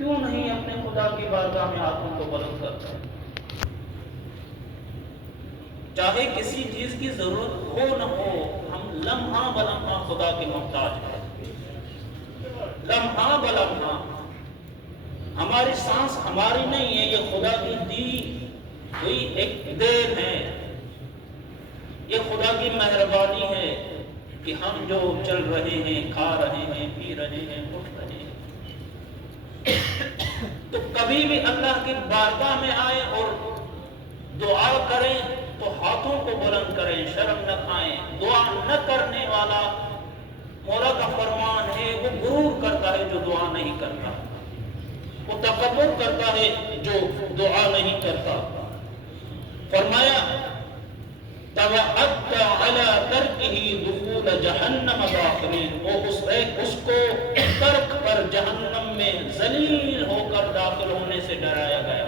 کیوں نہیں اپنے خدا کی بارگاہ میں ہاتھوں کو بلند کرتا؟ چاہے کسی چیز کی ضرورت ہو نہ ہو، ہم لمحہ بلمحہ خدا کے محتاج ہیں، لمحہ بلمحہ۔ ہماری سانس ہماری نہیں ہے، یہ خدا کی دی ہوئی ایک دین ہے، یہ خدا کی مہربانی ہے کہ ہم جو چل رہے ہیں، کھا رہے ہیں، پی رہے ہیں، اٹھ رہے ہیں۔ تو کبھی بھی اللہ کی بارگاہ میں آئیں اور دعا کریں تو ہاتھوں کو بلند کریں، شرم نہ کھائیں۔ دعا نہ کرنے والا، مولا کا فرمان ہے، وہ غرور کرتا ہے جو دعا نہیں کرتا، وہ تکبر کرتا ہے جو دعا نہیں کرتا۔ فرمایا توعدت علی ترکہ دخول جہنم داخلین، وہ اس کو ترک پر جہنم میں ذلیل ہو کر داخل ہونے سے ڈرایا گیا۔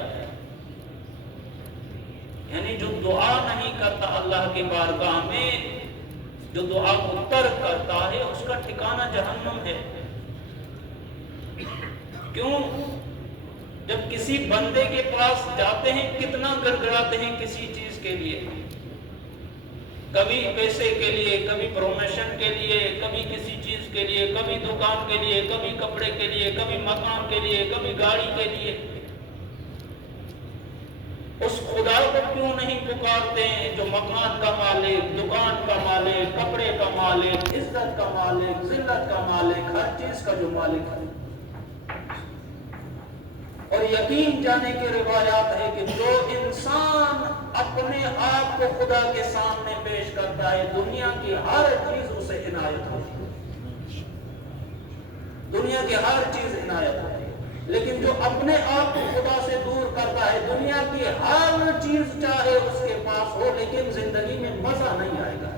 یعنی جو دعا نہیں کرتا اللہ کی بارگاہ میں، جو دعا کو ترک کرتا ہے، اس کا ٹھکانہ جہنم ہے۔ کیوں؟ جب کسی بندے کے پاس جاتے ہیں کتنا گڑگڑاتے ہیں کسی چیز کے لیے، کبھی پیسے کے لیے، کبھی پروموشن کے لیے، کبھی کسی چیز کے لیے، کبھی دکان کے لیے، کبھی کپڑے کے لیے، کبھی مکان کے لیے، کبھی گاڑی کے لیے۔ اس خدا کو کیوں نہیں پکارتے ہیں جو مکان کا مالک، دکان کا مالک، کپڑے کا مالک، عزت کا مالک، ذلت کا مالک، ہر چیز کا جو مالک ہے؟ اور یقین جانے کی روایات ہے کہ جو انسان اپنے آپ کو خدا کے سامنے پیش کرتا ہے، دنیا کی ہر چیز اسے عنایت ہوتی ہے، دنیا کی ہر چیز عنایت ہوتی ہے۔ لیکن جو اپنے آپ کو خدا سے دور کرتا ہے، دنیا کی ہر چیز چاہے اس کے پاس ہو لیکن زندگی میں مزہ نہیں آئے گا۔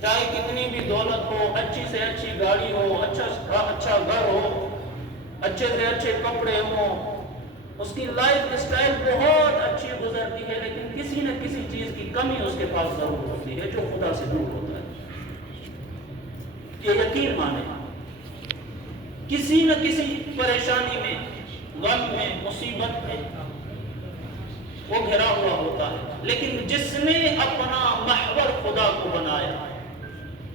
چاہے کتنی بھی دولت ہو، اچھی سے اچھی گاڑی ہو، اچھا گھر ہو، اچھے سے اچھے کپڑے ہوں، اس کی لائف اسٹائل بہت اچھی گزرتی ہے، لیکن کسی نہ کسی چیز کی کمی اس کے پاس ضرور ہوتی ہے جو خدا سے دور ہوتا ہے۔ یہ یقین مانے، کسی نہ کسی پریشانی میں، غم میں، مصیبت میں وہ گھرا ہوا ہوتا ہے۔ لیکن جس نے اپنا محور خدا کو بنایا،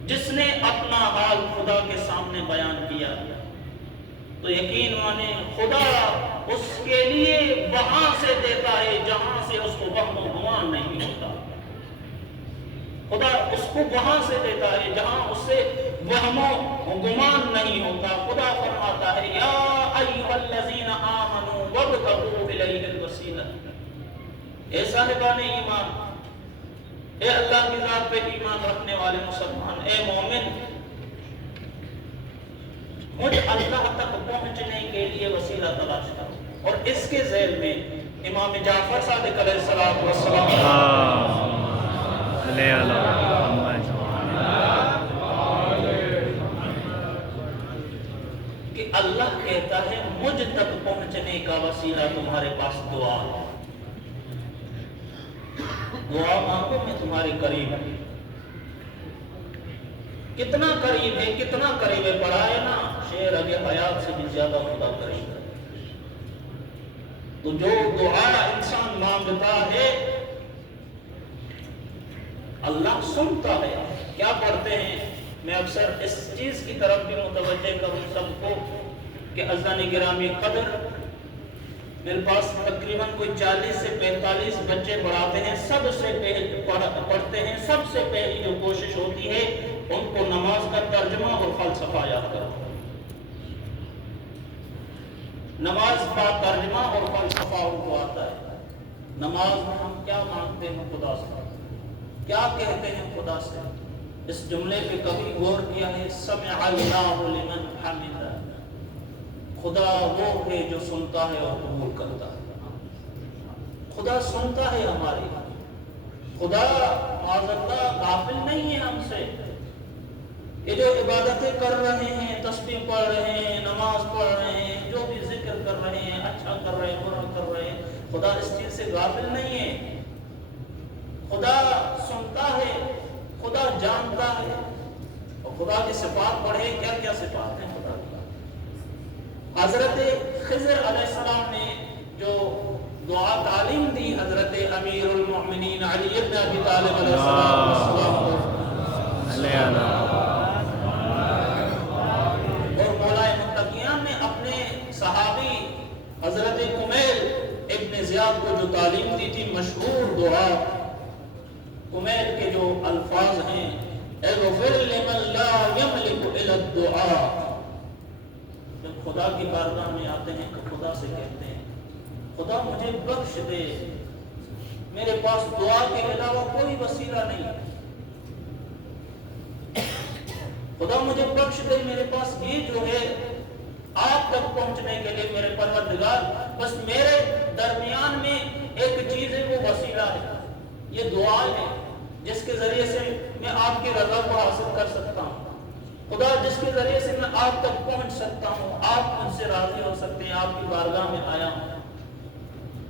جس نے اپنا حال خدا کے سامنے بیان کیا، تو یقین مانے خدا اس کے لیے وہاں سے دیتا ہے جہاں سے اس کو وہم و گمان نہیں ہوتا۔ خدا اس کو وہاں سے دیتا ہے جہاں اس سے وہم و گمان نہیں ہوتا۔ خدا فرماتا ہے یا ایھا الذین آمنوا وابتغوا الیہ الوسیلہ، اے صاحبان ایمان، اے اللہ کی ذات پہ ایمان رکھنے والے مسلمان، اے مومن، مجھ اللہ تک پہنچنے کے لیے وسیلہ تلاش کرو۔ اور اس کے ذیل میں امام جعفر صادق علیہ السلام کہ اللہ کہتا ہے مجھ تک پہنچنے کا وسیلہ تمہارے پاس دعا ہے، دعا مانگو میں تمہارے قریب ہوں۔ کتنا قریب ہے، کتنا قریب ہے، پڑھا ہے نا شعر اگے حیات سے بھی زیادہ خدا قریب ہے۔ تو جو دعا انسان مانگتا ہے اللہ سنتا ہے۔ کیا پڑھتے ہیں؟ میں اکثر اس چیز کی طرف بھی متوجہ کروں سب کو کہ عزیزان گرامی قدر، میرے پاس تقریباً کوئی 40 سے 45 بچے پڑھاتے ہیں، سب سے پڑھتے ہیں، سب سے پہلی جو کوشش ہوتی ہے ان کو نماز کا ترجمہ اور فلسفہ یاد کرو۔ نماز کا ترجمہ اور فلسفہ ان کو آتا ہے۔ نماز میں ہم کیا مانگتے ہیں خدا سے، کیا کہتے ہیں خدا سے؟ اس جملے پہ کبھی غور کیا ہے؟ سمع اللہ لمن حمدہ، خدا وہ ہے جو سنتا ہے اور قبول کرتا ہے۔ خدا سنتا ہے ہماری، خدا معاذ اللہ غافل نہیں ہے ہم سے۔ یہ جو عبادتیں کر رہے ہیں، تسبیح پڑھ رہے ہیں، نماز پڑھ رہے ہیں، جو بھی ذکر کر رہے ہیں، اچھا کر رہے ہیں، برا کر رہے ہیں، خدا اس چیز سے غافل نہیں ہے۔ خدا سنتا ہے، خدا جانتا ہے۔ اور خدا کی صفات پڑھے، کیا کیا صفات ہیں خدا کی؟ حضرت خضر علیہ السلام نے جو دعا تعلیم دی حضرت امیر المؤمنین علی بن ابی طالب علیہ السلام کو، اور مولا متقیان نے اپنے صحابی حضرت کمیل ابن زیاد کو جو تعلیم دی تھی مشہور دعا، کمیل کے جو الفاظ ہیں اغفر لمن لا یملک الا الدعاء، جب خدا کی بارگاہ میں آتے ہیں تو خدا سے کہتے ہیں خدا مجھے بخش دے، میرے پاس دعا کے علاوہ کوئی وسیلہ نہیں، خدا مجھے بخش دے، میرے پاس یہ جو ہے آپ تک پہنچنے کے لیے میرے پروردگار بس میرے درمیان میں ایک چیز ہے، وہ وسیلہ ہے، یہ دعا ہے جس کے ذریعے سے میں آپ کی رضا کو حاصل کر سکتا ہوں، خدا جس کے ذریعے سے میں آپ تک پہنچ سکتا ہوں، آپ مجھ سے راضی ہو سکتے ہیں، آپ کی بارگاہ میں آیا ہوں،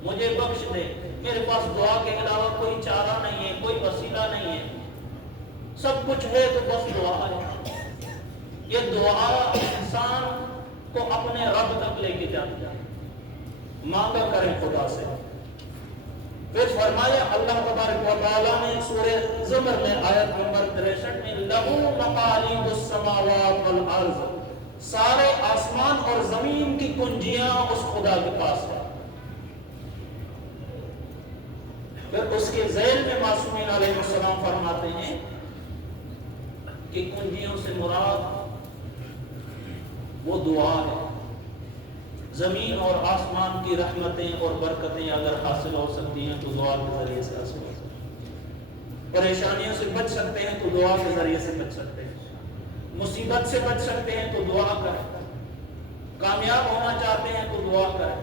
مجھے بخش دے، میرے پاس دعا کے علاوہ کوئی چارہ نہیں ہے، کوئی وسیلہ نہیں ہے، سب کچھ ہے تو بس دعا ہے۔ یہ دعا انسان کو اپنے رب تک لے کے جاتی ہے، مانگا کریں خدا سے۔ پھر فرمایا اللہ تبارک و تعالیٰ نے سورہ زمر میں آیت نمبر 63 میں لہو مقالید السماوات والارض، سارے آسمان اور زمین کی کنجیاں اس خدا کے پاس ہیں۔ پھر اس کے ذیل میں معصومین علیہ السلام فرماتے ہیں کہ کنجیوں سے مراد وہ دعا ہے، زمین اور آسمان کی رحمتیں اور برکتیں اگر حاصل ہو سکتی ہیں تو دعا کے ذریعے سے حاصل ہو سکتی ہیں، پریشانیوں سے بچ سکتے ہیں تو دعا کے ذریعے سے بچ سکتے ہیں، مصیبت سے بچ سکتے ہیں تو دعا کریں، کامیاب ہونا چاہتے ہیں تو دعا کریں،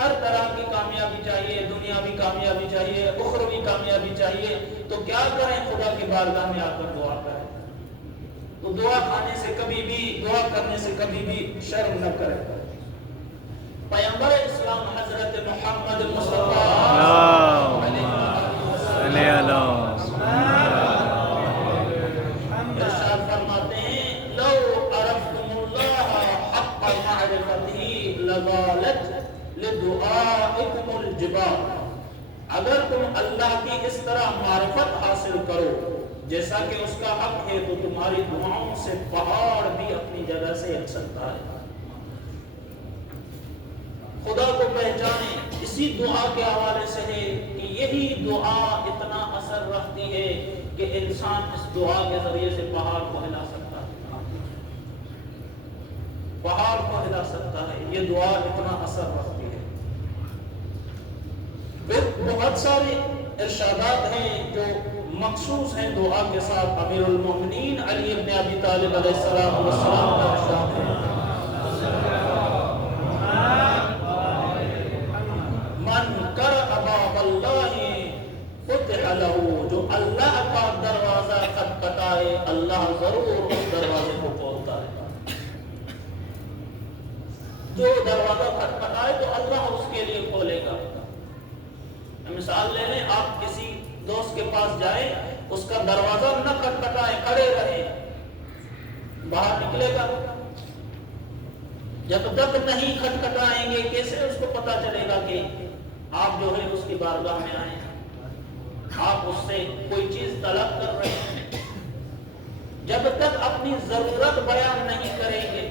ہر طرح کی کامیابی چاہیے، دنیاوی کامیابی چاہیے، اخروی کامیابی چاہیے تو کیا کریں؟ خدا کی بارگاہ میں آ کر دعا کریں، تو دعا کھانے سے کبھی بھی، دعا کرنے سے کبھی بھی شرم نہ کریں۔ پیغمبر اسلام حضرت محمد مصطفیٰ ارشاد فرماتے ہیں لو عرفتم اللہ حق معرفتہ لزالت لدعائکم الجبال، اگر تم اللہ کی اس طرح معرفت حاصل کرو جیسا کہ اس کا حق ہے تو تمہاری دعاؤں سے پہاڑ بھی اپنی جگہ سے ہٹ سکتا ہے۔ خدا کو پہچانیں اسی دعا کے حوالے سے ہے کہ یہی دعا اتنا اثر رکھتی ہے کہ انسان اس دعا کے ذریعے سے پہاڑ کو ہلا سکتا ہے، پہاڑ کو ہلا سکتا ہے، یہ دعا اتنا اثر رکھتی ہے۔ پھر بہت سارے ارشادات ہیں جو مخصوص ہیں دعا کے ساتھ۔ امیر المؤمنین علی بن ابی طالب علیہ السلام کا ارشاد ہے من قرأ باب اللہ فتح له، جو اللہ کا دروازہ کھٹکھٹائے اللہ ضرور اس دروازے کو کھولتا ہے، جو دروازہ کھٹکھٹائے تو اللہ اس کے لیے کھولے گا۔ مثال لے لیں، آپ کسی دوست کے پاس جائیں، اس کا دروازہ نہ کھٹکھٹائے، کھڑے رہیں، باہر نکلے گا؟ جب تک نہیں کھٹکھٹائیں گے کیسے اس کو پتا چلے گا کہ آپ جو ہے اس کی بارگاہ میں آئے ہیں، آپ اس سے کوئی چیز طلب کر رہے ہیں؟ جب تک اپنی ضرورت بیان نہیں کریں گے،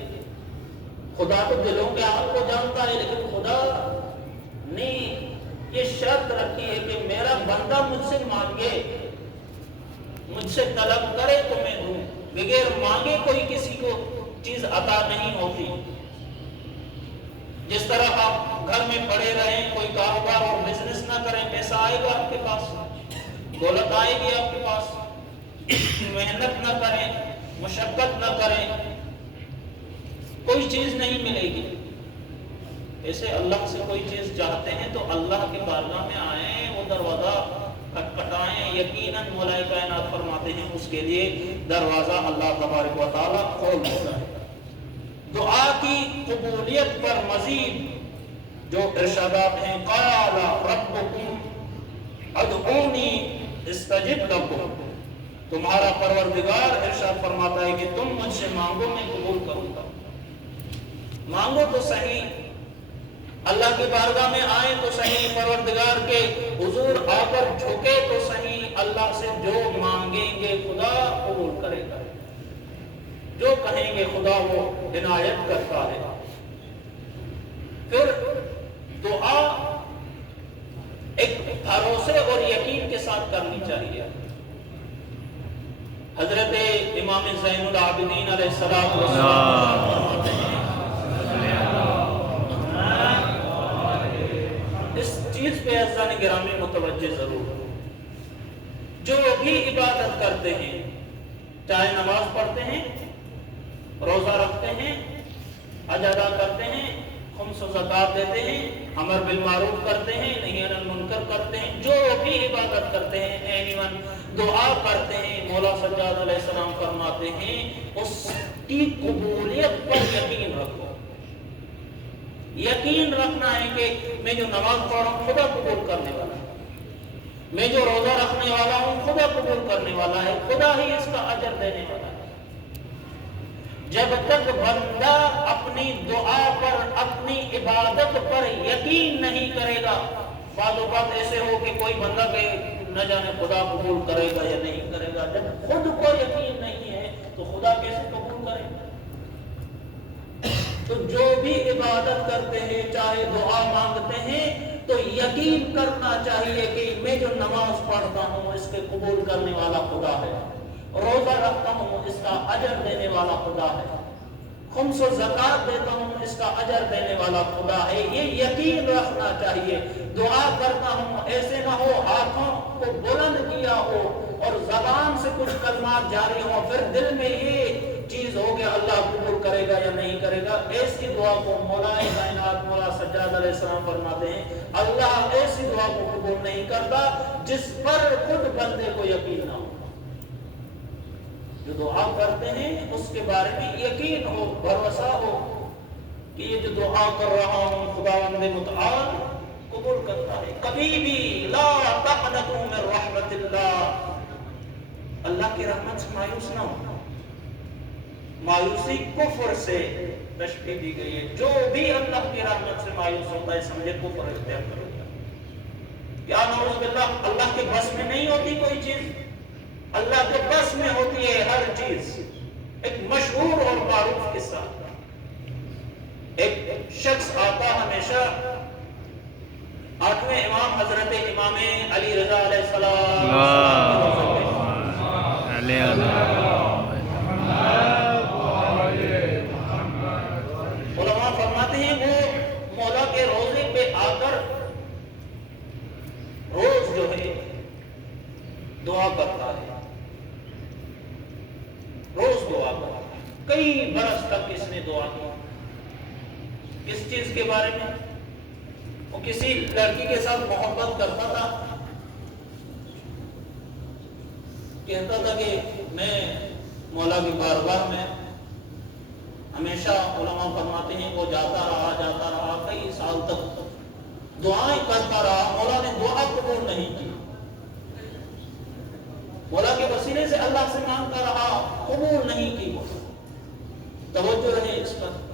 خدا تو دلوں کے حال کو جانتا ہے، لیکن خدا نے یہ شرط رکھی ہے کہ میرا بندہ مجھ سے مانگے، مجھ سے طلب کرے تو میں دوں، بغیر مانگے کوئی کسی کو چیز عطا نہیں ہوتی۔ جس طرح آپ گھر میں پڑے رہیں، کوئی کاروبار اور بزنس نہ کریں، پیسہ آئے گا آپ کے پاس، دولت آئے گی آپ کے پاس، محنت نہ کریں، مشقت نہ کریں، کوئی چیز نہیں ملے گی۔ ایسے اللہ سے کوئی چیز چاہتے ہیں تو اللہ کے بارگاہ میں آئیں، وہ دروازہ کھٹکھٹائیں، یقیناً مولا کائنات فرماتے ہیں اس کے لیے دروازہ اللہ تبارک و تعالیٰ کھول دیتا ہے۔ دعا کی قبولیت پر مزید جو ارشادات ہیں، قال ربکم ادعونی استجب لکم، تمہارا پروردگار ارشاد فرماتا ہے کہ تم مجھ سے مانگو میں قبول کروں گا۔ مانگو تو صحیح، اللہ کی بارگاہ میں آئے تو صحیح، پروردگار کے حضور آ کر جھکے تو صحیح، اللہ سے جو مانگیں گے خدا قبول کرے گا، جو کہیں گے خدا وہ عنایت کرتا ہے۔ پھر دعا ایک بھروسے اور یقین کے ساتھ کرنی چاہیے۔ حضرت امام زین العابدین علیہ السلام اس چیز پہ عزیزان گرامی متوجہ ضرور ہو، جو بھی عبادت کرتے ہیں، چاہے نماز پڑھتے ہیں، روزہ رکھتے ہیں، حج ادا کرتے ہیں، خمس و زکوٰۃ دیتے ہیں، امر بالمعروف کرتے ہیں، نہی عن المنکر کرتے ہیں، جو بھی عبادت کرتے ہیں، ایون دعا کرتے ہیں، مولا سجاد علیہ السلام فرماتے ہیں اس کی قبولیت پر یقین رکھو۔ یقین رکھنا ہے کہ میں جو نماز پڑھ رہا ہوں خدا قبول کرنے والا ہے، میں جو روزہ رکھنے والا ہوں خدا قبول کرنے والا ہے، خدا ہی اس کا اجر دینے والا ہے۔ جب تک بندہ اپنی دعا پر، اپنی عبادت پر یقین نہیں کرے گا، بعض اوقات ایسے ہو کہ کوئی بندہ کہ نہ جانے خدا قبول کرے گا یا نہیں کرے گا، جب خود کو یقین نہیں ہے تو خدا کیسے قبول کرے گا؟ تو جو بھی عبادت کرتے ہیں، چاہے دعا مانگتے ہیں، تو یقین کرنا چاہیے کہ میں جو نماز پڑھتا ہوں اس کے قبول کرنے والا خدا ہے، روزہ رکھتا ہوں اس کا اجر دینے والا خدا ہے، خمس و زکوٰۃ دیتا ہوں اس کا اجر دینے والا خدا ہے، یہ یقین رکھنا چاہیے۔ دعا کرتا ہوں ایسے نہ ہو ہاتھوں کو بلند کیا ہو اور زبان سے کچھ کلمات جاری ہوں، پھر دل میں یہ چیز ہو کہ اللہ قبول کرے گا یا نہیں کرے گا۔ ایسی دعا کو مولا کائنات مولا سجاد علیہ السلام فرماتے ہیں اللہ ایسی دعا کو قبول نہیں کرتا جس پر خود بندے کو یقین نہ ہو۔ جو دعا کرتے ہیں اس کے بارے میں یقین ہو، بھروسہ ہو کہ یہ جو دعا کر رہا ہوں خداوند متعال قبول کرتا ہے۔ کبھی بھی لا تقنطوا من رحمت اللہ، اللہ کی رحمت سے مایوس نہ ہو۔ مایوسی کفر سے تشبیہ دی گئی ہے، جو بھی اللہ کی رحمت سے مایوس ہوتا ہے سمجھے کفر اختیار کرتا ہے۔ یا نعوذ باللہ، اللہ کے بس میں نہیں ہوتی کوئی چیز، اللہ کے بس میں ہوتی ہے ہر چیز۔ ایک مشہور اور معروف قصہ، ایک شخص آتا ہمیشہ 8ویں امام حضرت امام علی رضا علیہ السلام، علماء فرماتے ہیں وہ مولا کے روزے پہ آ کر روز جو ہے دعا کرتا ہے، روز دعا کرتا ہے۔ کئی برس تک اس نے دعا کی۔ کس چیز کے بارے میں؟ وہ کسی لڑکی کے ساتھ محبت کرتا تھا، کہتا تھا کہ میں مولا کی بارگاہ میں ہمیشہ، علماء فرماتے ہیں وہ جاتا رہا کئی سال تک دعائیں کرتا رہا، مولا نے دعا قبول نہیں کی، مولا کے وسیلے سے اللہ سے مانگتا رہا، قبول نہیں کی۔ توجہ رہے اس پر۔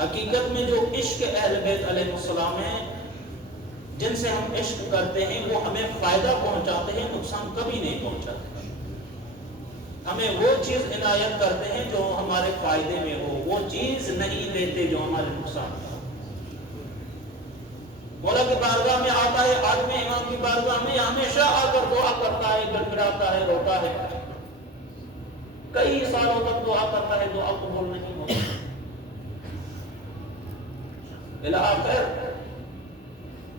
حقیقت میں جو عشق اہل بیت علیہ السلام ہیں، جن سے ہم عشق کرتے ہیں، وہ ہمیں فائدہ پہنچاتے ہیں، نقصان کبھی نہیں پہنچاتے۔ ہمیں وہ چیز عنایت کرتے ہیں جو ہمارے فائدے میں ہو، وہ چیز نہیں لیتے جو ہمارے نقصان ہو۔ مولا کی بارگاہ میں آتا ہے، 8ویں امام کی بارگاہ میں ہمیشہ آ کر دعا کرتا ہے، گڑگڑاتا ہے، روتا ہے، کئی سالوں تک دعا کرتا ہے، دعا قبول نہیں ہوتی۔ بالآخر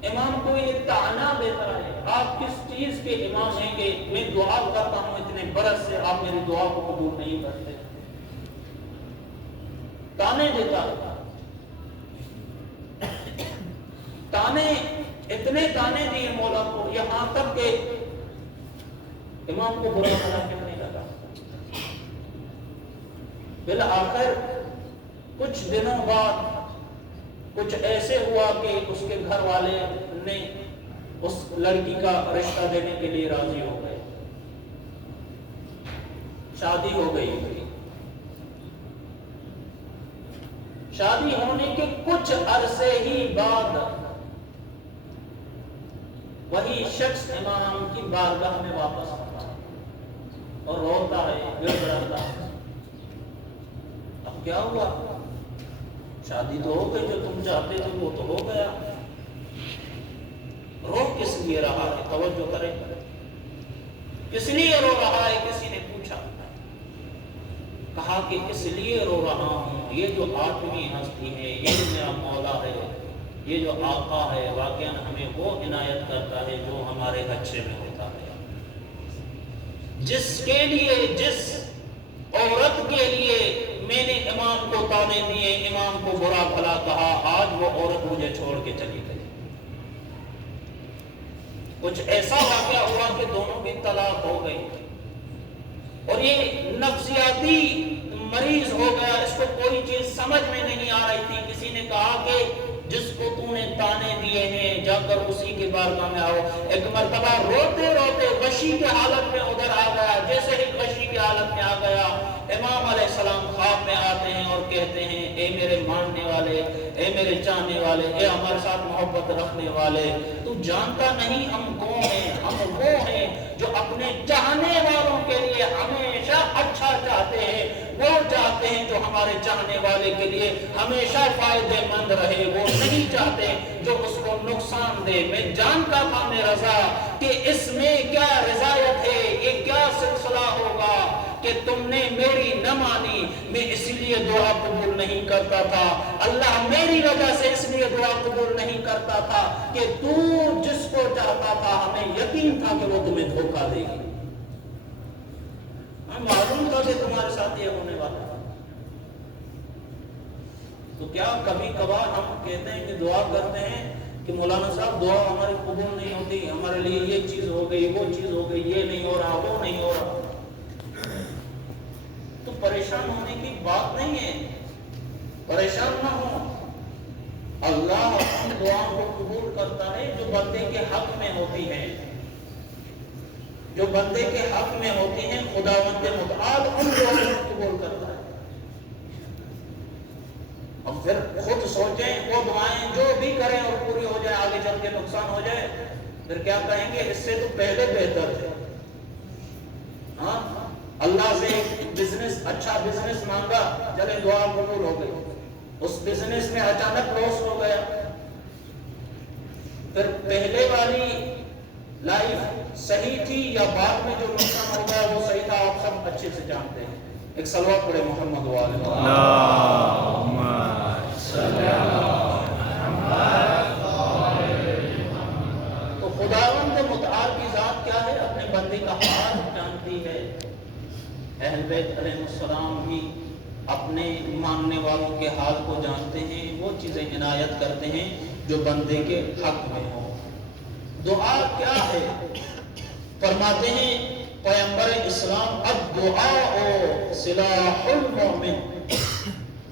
امام کو یہ طعنہ دیتا ہے، آپ کس چیز کے امام ہیں کہ میں دعا کرتا ہوں اتنے برس سے، آپ میری دعا کو قبول نہیں کرتے؟ طعنے دیتا ہے، طعنے، اتنے طعنے دیے مولا کو، یہاں تک کہ امام کو برا بھلا کہنے لگا۔ بالآخر کچھ دنوں بعد کچھ ایسے ہوا کہ اس کے گھر والے نے اس لڑکی کا رشتہ دینے کے لیے راضی ہو گئے، شادی ہو گئی۔ شادی ہونے کے کچھ عرصے ہی بعد وہی شخص امام کی بارگاہ میں واپس آتا ہے اور روتا ہے، گڑ گڑاتا ہے۔ اب کیا ہوا؟ شادی تو ہو گئی، جو تم چاہتے تھے وہ تو ہو گیا، رو کس لیے رہا ہے؟ توجہ کریں، کس لیے رو رہا ہے؟ کسی نے پوچھا، کہا کہ اس لیے رو رہا ہوں، یہ جو آدمی ہستی ہے، یہ جو میرا مولا ہے، یہ جو آقا ہے، واقعاً ہمیں وہ عنایت کرتا ہے جو ہمارے اچھے میں ہوتا ہے۔ جس کے لیے، جس عورت کے لیے میں نے امام کو تانے دیے، امام کو برا بھلا کہا، آج وہ عورت مجھے چھوڑ کے چلی گئی۔ کچھ ایسا واقعہ ہوا کہ دونوں کی طلاق ہو گئی، اور یہ نفسیاتی مریض ہو گیا، اس کو کوئی چیز سمجھ میں نہیں آ رہی تھی۔ کسی نے کہا کہ جس کو تو نے تانے دیے ہیں جا کر اسی کے بارگاہ میں آؤ۔ ایک مرتبہ روتے روتے غشی کے حالت میں ادھر آ گیا، جیسے ہی غشی کی حالت میں آ گیا، امام علیہ السلام خواب میں آتے ہیں اور کہتے ہیں، اے میرے ماننے والے، اے میرے چاہنے والے، اے ہمارے ساتھ محبت رکھنے والے، تو جانتا نہیں ہم کون ہیں؟ ہم وہ ہیں جو اپنے چاہنے والوں کے لیے ہمیشہ اچھا چاہتے ہیں، وہ چاہتے ہیں جو ہمارے چاہنے والے کے لیے ہمیشہ فائدہ مند رہے، وہ نہیں چاہتے جو اس کو نقصان دے۔ میں جانتا تھا میں رضا کہ اس میں کیا رضایت ہے، یہ کیا سلسلہ ہوگا کہ تم نے میری نہ مانی، میں اس لیے دعا قبول نہیں کرتا تھا، اللہ میری وجہ سے اس لیے دعا قبول نہیں کرتا تھا کہ تو جس کو چاہتا تھا ہمیں یقین تھا کہ وہ تمہیں دھوکہ دے گی، ہمیں معلوم تھا کہ تمہارے ساتھ یہ ہونے والا۔ تو کیا کبھی کبھار ہم کہتے ہیں کہ دعا کرتے ہیں کہ مولانا صاحب دعا ہماری قبول نہیں ہوتی، ہمارے لیے یہ چیز ہو گئی، وہ چیز ہو گئی، یہ نہیں ہو رہا، وہ نہیں ہو رہا، تو پریشان ہونے کی بات نہیں ہے، پریشان نہ ہو۔ اللہ اپنی دعاؤں کو قبول کرتا ہے جو بندے کے حق میں ہوتی ہیں، جو بندے کے حق میں ہوتی ہیں، خداوند متعال ان دعاؤں کو قبول کرتا ہے۔ اب پھر خود سوچیں، وہ دعائیں جو بھی کریں اور پوری ہو جائے، آگے چل کے نقصان ہو جائے، پھر کیا کہیں گے؟ اس سے تو پہلے بہتر تھے۔ ہاں، اللہ سے بزنس، اچھا بزنس مانگا، چلے دعا قبول ہو گئی، اس بزنس میں اچانک لاس ہو گیا، پھر پہلے والی لائف صحیح تھی یا بعد میں جو نقصان ہو گیا وہ صحیح تھا، آپ سب اچھے سے جانتے ہیں۔ ایک صلوات پڑھے محمد والے تو خداوند متعال کی ذات کیا ہے؟ اپنے بندے کا حال جانتی ہے۔ اہل بیت علیہ السلام بھی اپنے ماننے والوں کے حال کو جانتے ہیں، وہ چیزیں عنایت کرتے ہیں جو بندے کے حق میں ہو۔ دعا کیا ہے؟ فرماتے ہیں پیغمبر اسلام، الدعاء سلاح المومن،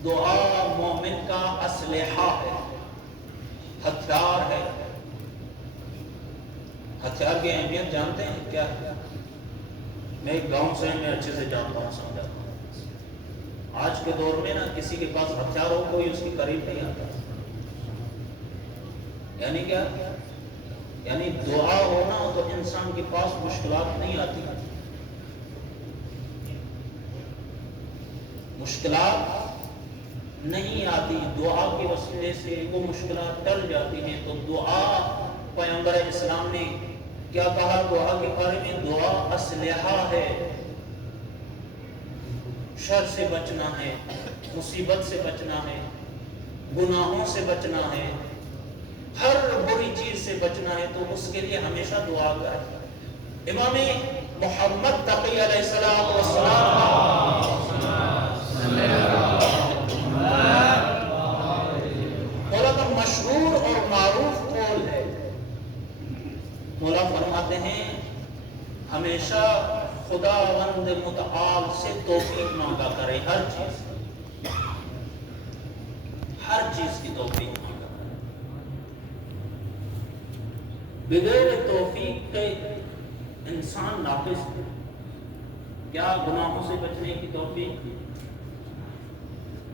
دعا مومن کا اسلحہ ہے، ہتھیار ہے۔ ہتھیار کی اہمیت جانتے ہیں کیا ہے؟ میں ایک گاؤں سے میں اچھے سے جانتا ہوں، سمجھاتا ہوں۔ آج کے دور میں نا کسی کے پاس ہتھیار ہو کوئی اس کے قریب نہیں آتا۔ یعنی کیا؟ یعنی دعا ہونا تو انسان کے پاس مشکلات نہیں آتی، مشکلات نہیں آتی، دعا کے وسیلے سے وہ مشکلات ٹل جاتی ہیں۔ تو دعا، پیغمبر اسلام نے کیا کہا دعا کے بارے میں؟ دعا اسلحہ ہے، شر سے بچنا ہے، مصیبت سے بچنا ہے، گناہوں سے بچنا ہے، ہر بری چیز سے بچنا ہے، تو اس کے لیے ہمیشہ دعا کریں۔ امام محمد تقی علیہ السلام مولا کا مشہور اور معروف قول ہے، مولا فرماتے ہیں ہمیشہ خداوند متعال سے توفیق مانگا کرے، ہر چیز کی توفیق مانگا کرے، بغیر توفیق کے انسان ناقص ہے۔ کیا گناہوں سے بچنے کی توفیق،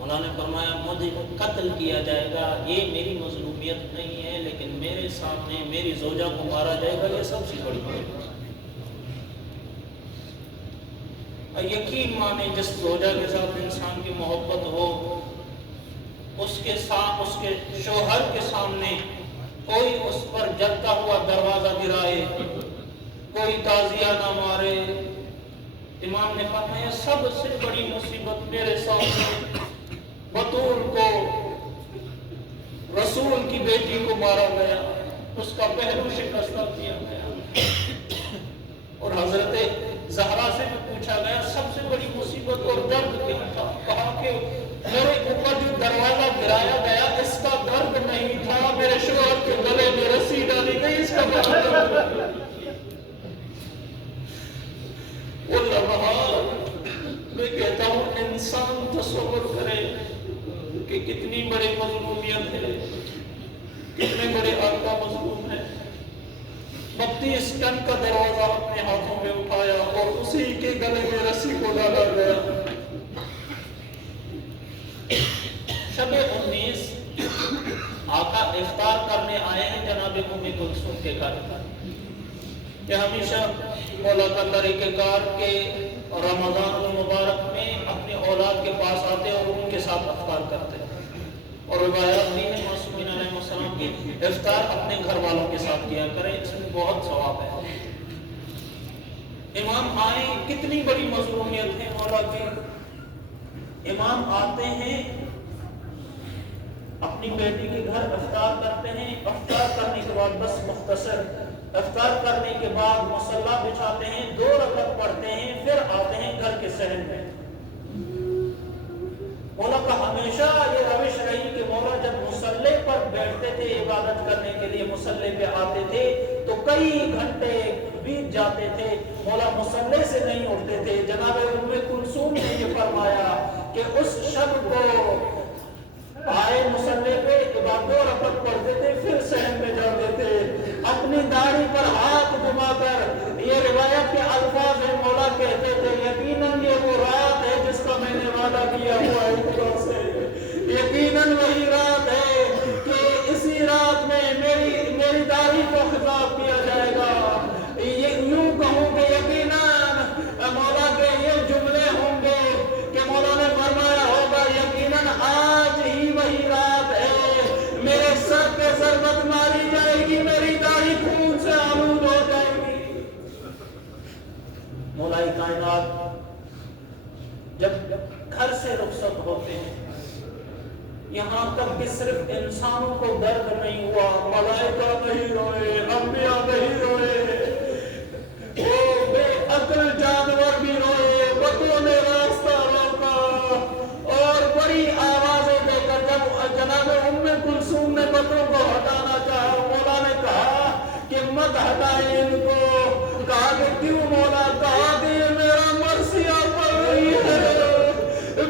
مولا نے فرمایا مجھے قتل کیا جائے گا، یہ میری مظلومیت نہیں ہے، لیکن میرے سامنے میری زوجہ کو مارا جائے گا، یہ سب سے بڑی بات ہے۔ یقین مانے جس زوجہ کے ساتھ انسان کی محبت ہو، اس کے شوہر کے سامنے کوئی اس پر جلتا ہوا دروازہ گرائے، کوئی تعزیہ نہ مارے، امام نے فرمایا سب سے بڑی مصیبت میرے سامنے بطول کو، رسول کی بیٹی کو مارا گیا، اس کا پہلو شکست کیا گیا۔ اور حضرت زہرا سے بھی پوچھا گیا سب سے بڑی مصیبت اور درد کیا تھا؟ کہا کہ میرے اوپر جو دروازہ گرایا گیا اس کا درد نہیں تھا، میرے شوہر کے گلے میں رسی ڈالی گئی، اس کا درد۔ میں کہتا ہوں انسان تصور کرے کہ کتنی بڑی مظلومیت ہے، کتنے بڑے آقا مظلوم ہے۔ 32 ٹن کا دروازہ اپنے ہاتھوں میں اٹھایا اور اسی کے گلے میں رسی کو ڈالا گیا۔ شب 19 آقا افطار کرنے آئے ہیں جناب ام کلثوم کے گھر، کہ ہمیشہ مولا کا طریقہ کار کے رمضان المبارک میں اپنے اولاد کے پاس آتے اور ان کے ساتھ افطار کرتے، اور روایات دی ہیں معصومین علیہ السلام کی افطار اپنے گھر والوں کے ساتھ کیا کریں، اس میں بہت ثواب ہے۔ امام آئے، کتنی بڑی مظلومیت ہے مولا کی۔ امام آتے ہیں اپنی بیٹی کے گھر افطار کرتے ہیں، افطار کرنے کے بعد بس مختصر افطار کرنے کے بعد مصلی بچھاتے ہیں، 2 رکعت پڑھتے ہیں، پھر آتے ہیں گھر کے صحن میں۔ مولا کا ہمیشہ یہ روش رہی کہ مولا جب مصلی پر بیٹھتے تھے عبادت کرنے کے لیے، مصلی پہ آتے تھے تو کئی گھنٹے بیت جاتے تھے، مولا مصلی سے نہیں اٹھتے تھے۔ جناب ام کلثوم نے یہ فرمایا کہ اس شب کو آئے مصلی پہ 2 رکعت پڑھتے تھے، پھر صحن میں جاتے تھے، اپنی داڑھی پر ہاتھ گھما کر، یہ روایت کے الفاظ ہیں، مولا کہتے تھے یقیناً یہ وہ رات ہے جس کا میں نے وعدہ کیا ہوا ہے خدا سے، یقیناً وہی رات ہے کہ اسی رات میں میری داڑھی کو خطاب کیا جائے گا۔ یہ یوں کہوں کہ یقیناً مولا کے یہ جملے ہوں گے کہ مولا نے فرمایا ہوگا یقیناً آج ہی وہی رات ہے، میرے سر پہ ضربت ماری جائے گی، میری داڑھی خون سے آلود ہو جائے گی۔ مولا کائنات جب گھر سے رخصت ہوتے ہیں، یہاں تک کہ صرف انسانوں کو درد نہیں ہوا، ملائکہ نہیں روئے، انبیاء نہیں روئے، وہ بے عقل جانور بھی روئے، بطوں نے راستہ روکا، اور بڑی آوازیں دے کر جب جناب ام کلثوم نے بطوں کو ہٹانا چاہا، مولا نے کہا کہ مت ہٹائیں ان کو۔ کہا کہ کیوں مولا؟ کہا کہ یہ میرا مرثیہ پڑھ رہی ہے،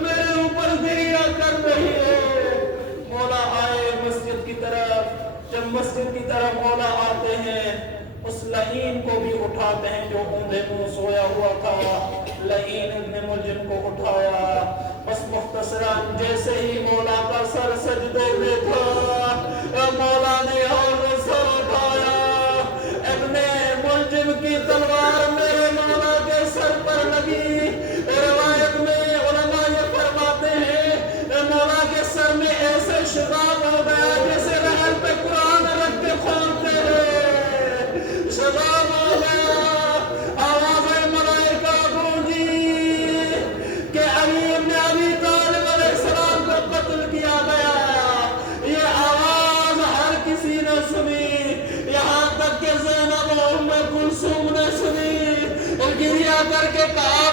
میرے اوپر گریہ کر رہی ہے۔ مولا آئے مسجد کی طرف، جب مسجد کی طرف مولا آتے ہیں، اس لعین کو بھی اٹھاتے ہیں جو اوندے منہ سویا ہوا تھا، لعین ابن ملجم کو اٹھایا، بس مختصراً جیسے ہی مولا کا سر سجدے میں تھا، مولا نے اور سر اٹھایا، ابن ملجم کی تلوار میرے مولا کے سر پر لگی۔ روایت میں علماء یہ فرماتے ہیں مولا کے سر میں ایسے شغاب ہو گیا جیسے رحل پہ قرآن رکھ کے کھولتے ہیں، شغاب ہو گیا، آواز ملائکہ گونجی کہ علی ابن ابی طالب علیہ السلام کو قتل کیا گیا۔ یہ آواز ہر کسی نے سنی، یہاں تک کہ زینب و ام کلثوم نے سنی، اور گریہ کر کے کہا